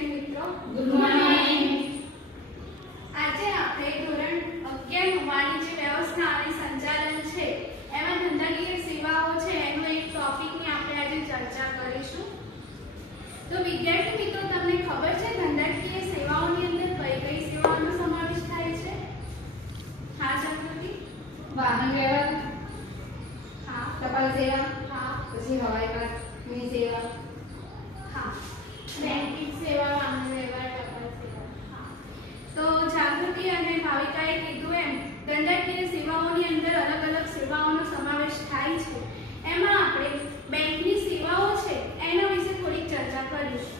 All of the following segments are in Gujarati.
વિદ્યાર્થી મિત્રો, ગુડ મોર્નિંગ. આજે આપણે ધોરણ 11 વાણિજ્ય વ્યવસ્થા અને સંચાલન છે એમાં ધંધાકીય સેવાઓ છે એનો એક ટોપિકની આપણે આજે ચર્ચા કરીશું. તો વિદ્યાર્થી મિત્રો, તમને ખબર છે ધંધાકીય સેવાઓની અંદર કઈ કઈ સેવાઓનો સમાવેશ થાય છે? હા જાગૃતિ? વાહન વ્યવહાર, હા. ટપાલ સેવા, હા. પછી હવાઈ માર્ગની સેવા, હા. બેંકિંગ સેવા, વાહન વ્યવહાર, ટપાલ સેવા. હા. તો જાગૃતિ અને ભાવિકાએ કીધું એમ ધંધાકીય સેવાઓની અંદર અલગ અલગ સેવાઓનો સમાવેશ થાય છે. એમાં આપણે બેંકની સેવાઓ છે એના વિશે થોડી ચર્ચા કરીશું.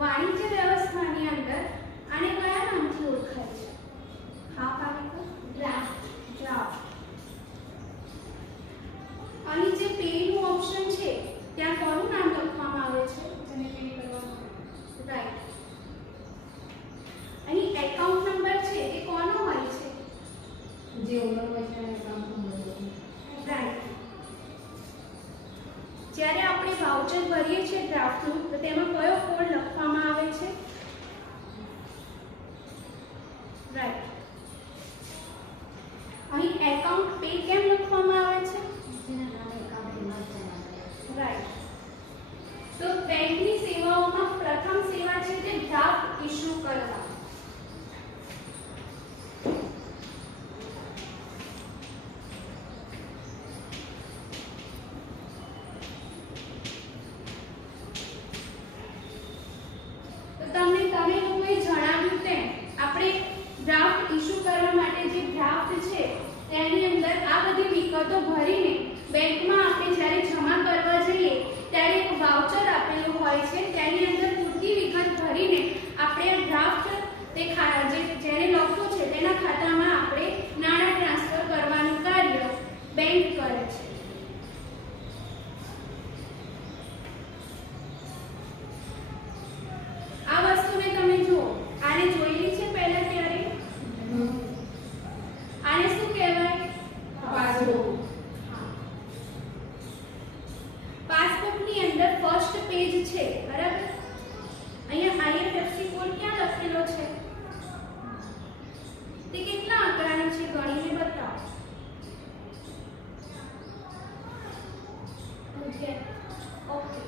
વાણિજ્ય વ્યવસ્થાની અંદર આને કયા નામથી ઓળખાય છે? હા ભાવિકા? ડ્રાફ્ટ. અહીં જે પેનું ઓપ્શન છે ત્યાં કોનું નામ લખવામાં આવે છે? જેને પે કરવામાં આવે. રાઈટ. અહીં એકાઉન્ટ નંબર છે એ કોનો હોય છે? જે ઓનર હોય છે એને એકાઉન્ટ નંબર હોય. રાઈટ. જ્યારે આપણે વાઉચર ભરીએ છીએ ડ્રાફ્ટનું તો તેમાં કયો કોડ લખવામાં આવે છે? રાઈટ. અહીં એકાઉન્ટ પે કેમ લખવામાં આવે છે? જેના નામે એકાઉન્ટ નંબર છે. રાઈટ. તો બેંકની સેવાઓમાં પ્રથમ સેવા છે તે ડ્રાફ્ટ ઇશ્યુ કરવા. તમે લોકોએ જણાવ્યું તેમ આપણે ડ્રાફ્ટ ઇશ્યુ કરવા માટે જે ડ્રાફ્ટ છે તેની અંદર આ બધી વિગતો ભરીને બેંકમાં આપણે જ્યારે જમા કરવા જઈએ ત્યારે એક વાઉચર આપેલું હોય છે. તેની અંદર પૂરતી વિગત ભરીને આપણે ડ્રાફ્ટ તે જેને લખ્યું છે તેના ખાતામાં આપણે નાણાં ટ્રાન્સફર કરવાનું કાર્ય બેંક કરે છે. આ વસ્તુને તમે જુઓ, આને જોયેલી છે પહેલા ત્યારે? આને શું કહેવાય? પાસબુક. પાસબુકની અંદર ફર્સ્ટ પેજ છે, બરાબર? અહીંયા આઈએફએસસી કોડ ક્યાં લખેલો છે? તે કેટલા આંકડાનો છે ગણીને બતાવો. ઓકે.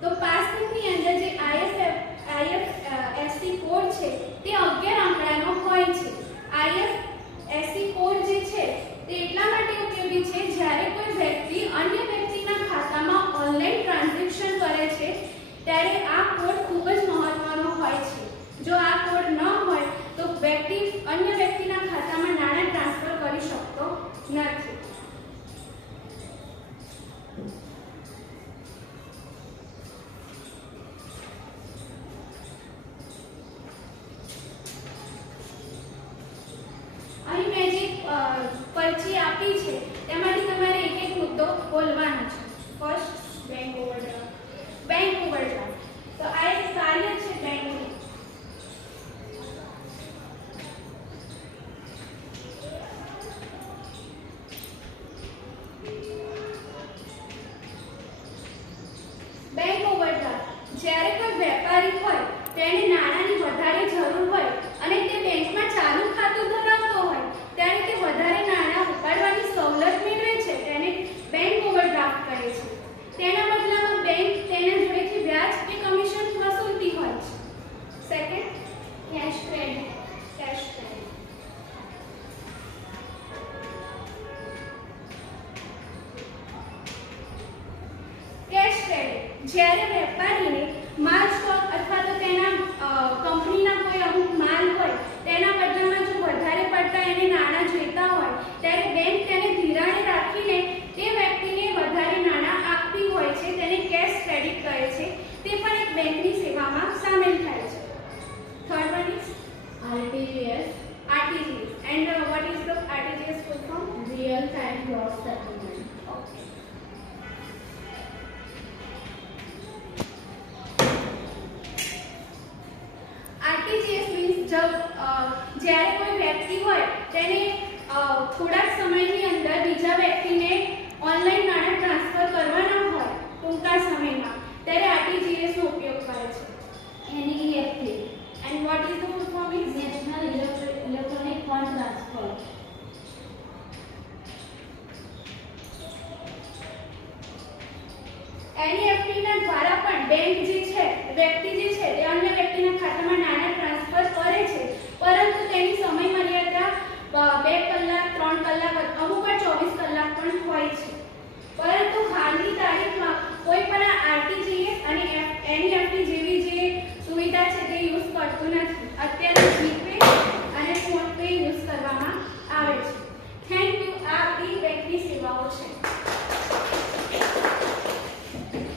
તો પાસબુકની અંદર જે આઈએફએસસી કોડ છે તે 11 આંકડાનો હોય છે. આઈએફએસસી કોડ જે છે તે એટલા માટે ઉપયોગી છે જ્યારે કોઈ વ્યક્તિ અન્ય વ્યક્તિના ખાતામાં ઓનલાઈન ટ્રાન્ઝેક્શન કરે છે ત્યારે આ કોડ ખૂબ જ મહત્વનો હોય છે. જો આ કોડ ન હોય તો વ્યક્તિ અન્ય વ્યક્તિના ખાતામાં નાણાં ટ્રાન્સફર કરી શકતો નથી. અહીં મેં જે પરચી આપી છે તેમાંથી તમારે એક એક મુદ્દો બોલવાનો છે. First, bank overdraft. Bank overdraft તો આ એક કાર્ય છે બેંકનું. બેંક ઓવરડ્રાફ્ટ જ્યારે કોઈ વેપારી હોય તેને નાણાંની વધારે જરૂર હોય અને તે બેંકમાં ચાલુ ખાતું ધરાવતો હોય ત્યારે તે વધારે નાણાં ઉપાડવાની સવલત મેળવે છે તેને બેંક ઓવરડ્રાફ્ટ કહે છે. તેના બદલામાં bank RTGS, RTGS. And what is the RTGS full form? real time gross settlement. Okay. RTGS means જ્યારે કોઈ વ્યક્તિ હોય તેને થોડાક સમયની અંદર બીજા વ્યક્તિને ઓનલાઈન નાણાં ટ્રાન્સફર કરવાના હોય ટૂંકા સમયમાં ત્યારે RTGS નો ઉપયોગ કરે છે. NEFT, And what is the full form is? National Electronic Fund Transfer. NEFT ના દ્વારા પણ બેંક જે છે વ્યક્તિ જે છે તે અન્ય